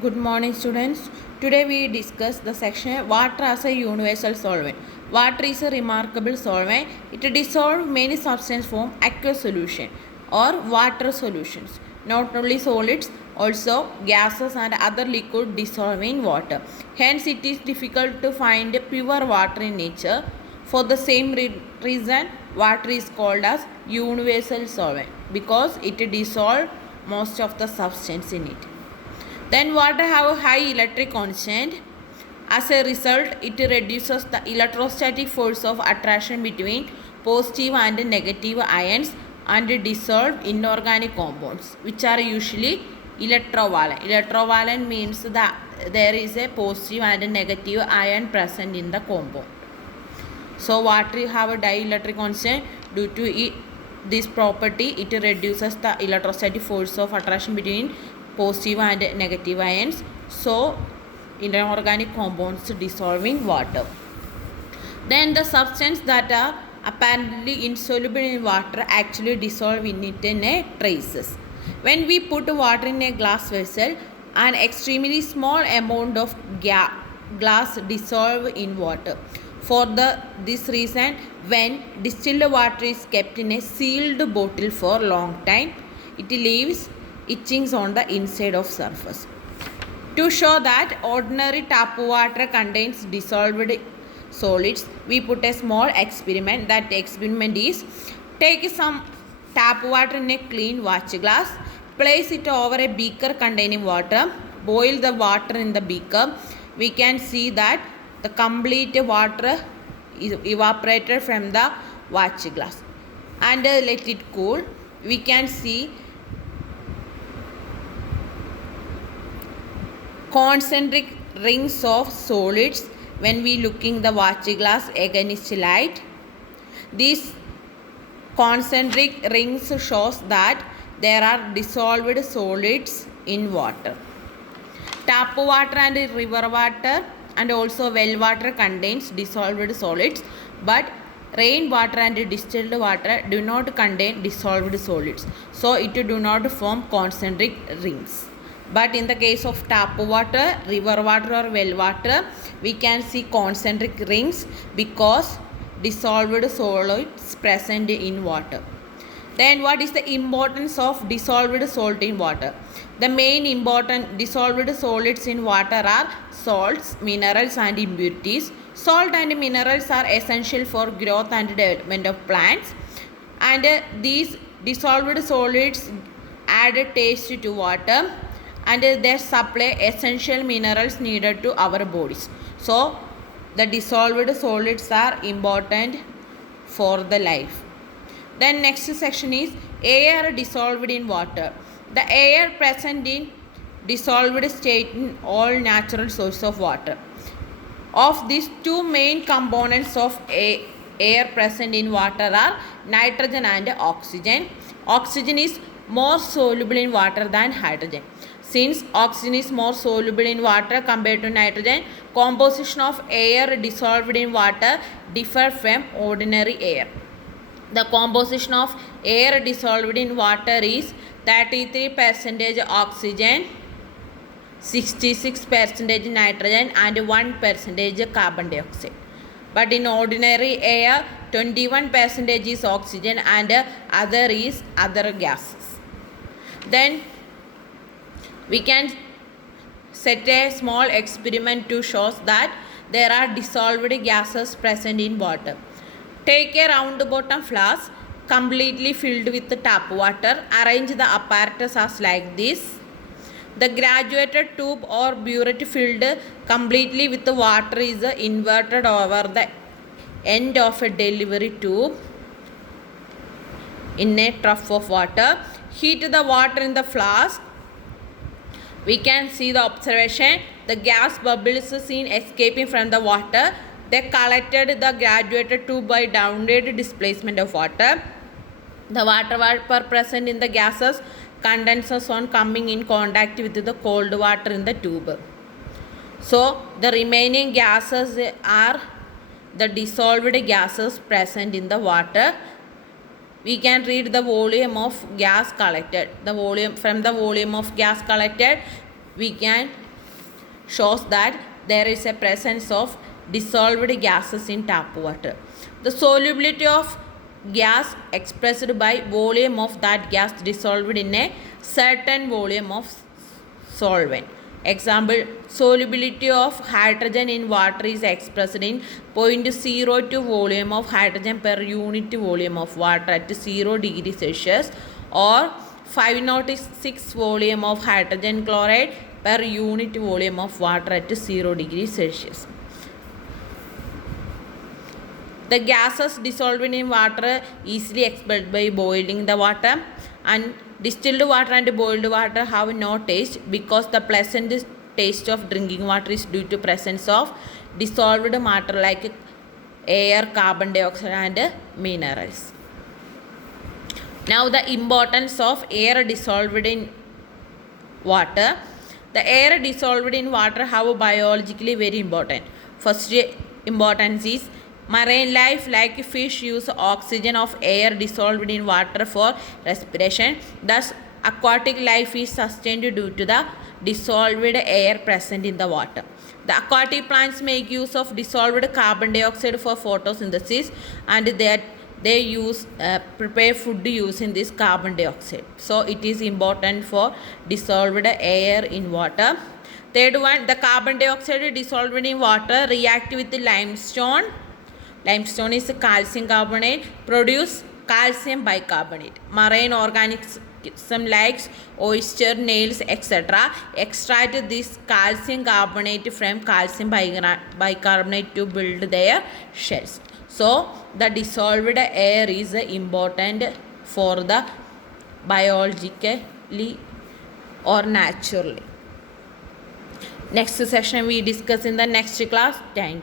Good morning, students. Today we discuss the section water as a universal solvent. Water is a remarkable solvent. It dissolves many substances form aqueous solution or water solutions. Not only solids, also gases and other liquid dissolve in water. Hence, it is difficult to find pure water in nature. For the same reason, water is called as universal solvent because it dissolves most of the substance in it. Then water have a high electric constant. As a result, it reduces the electrostatic force of attraction between positive and negative ions and dissolve inorganic compounds, which are usually electrovalent. Electrovalent means that there is a positive and negative ion present in the compound. So water have a dielectric constant. Due to this property, it reduces the electrostatic force of attraction between positive and negative ions. So inorganic compounds dissolve in water. Then the substance that are apparently insoluble in water actually dissolve in it in a traces. When we put water in a glass vessel, an extremely small amount of glass dissolve in water. For this reason, when distilled water is kept in a sealed bottle for long time, it leaves etchings on the inside of surface. To show that ordinary tap water contains dissolved solids, we put a small experiment. That experiment is, take some tap water in a clean watch glass, place it over a beaker containing water, boil the water in the beaker. We can see that the complete water is evaporated from the watch glass, and let it cool. We can see concentric rings of solids when we looking the watch glass against light. These concentric rings shows that there are dissolved solids in water. Tap water and river water and also well water contains dissolved solids, but rain water and distilled water do not contain dissolved solids, so it do not form concentric rings. But in the case of tap water, river water or well water, we can see concentric rings because dissolved solids present in water. Then what is the importance of dissolved salt in water? The main important dissolved solids in water are salts, minerals and impurities. Salt and minerals are essential for growth and development of plants, and these dissolved solids add taste to water, and they supply essential minerals needed to our bodies. So the dissolved solids are important for the life. Then next section is air dissolved in water. The air present in dissolved state in all natural sources of water. Of these two main components of air present in water are nitrogen and oxygen. Oxygen is more soluble in water than hydrogen. Since oxygen is more soluble in water compared to nitrogen, composition of air dissolved in water differ from ordinary air. The composition of air dissolved in water is 33% oxygen, 66% nitrogen and 1% carbon dioxide. But in ordinary air, 21% is oxygen and other is other gases. Then we can set a small experiment to show that there are dissolved gases present in water. Take a round bottom flask completely filled with tap water. Arrange the apparatus as like this. The graduated tube or burette filled completely with water is inverted over the end of a delivery tube in a trough of water. Heat the water in the flask. We can see the observation. The gas bubbles seen escaping from the water. They collected the graduated tube by downward displacement of water. The water vapor present in the gases condenses on coming in contact with the cold water in the tube. So the remaining gases are the dissolved gases present in the water. We can read the volume of gas collected. The volume from the volume of gas collected, we can shows that there is a presence of dissolved gases in tap water. The solubility of gas expressed by volume of that gas dissolved in a certain volume of solvent. Example, solubility of hydrogen in water is expressed in 0.02 volume of hydrogen per unit volume of water at 0 degree Celsius, or 506 volume of hydrogen chloride per unit volume of water at 0 degree Celsius. The gases dissolved in water easily expelled by boiling the water, and distilled water and boiled water have no taste because the pleasant taste of drinking water is due to presence of dissolved matter like air, carbon dioxide and minerals. Now the importance of air dissolved in water. The air dissolved in water have biologically very important. First importance is marine life like fish use oxygen of air dissolved in water for respiration. Thus aquatic life is sustained due to the dissolved air present in the water. The aquatic plants make use of dissolved carbon dioxide for photosynthesis, and they use prepare food using this carbon dioxide. So it is important for dissolved air in water. Third one, the carbon dioxide dissolved in water react with the limestone. Limestone is calcium carbonate, produce calcium bicarbonate. Marine organisms like oyster, nails, etc. extract this calcium carbonate from calcium bicarbonate to build their shells. So the dissolved air is important for the biologically or naturally. Next session we discuss in the next class. Thank you.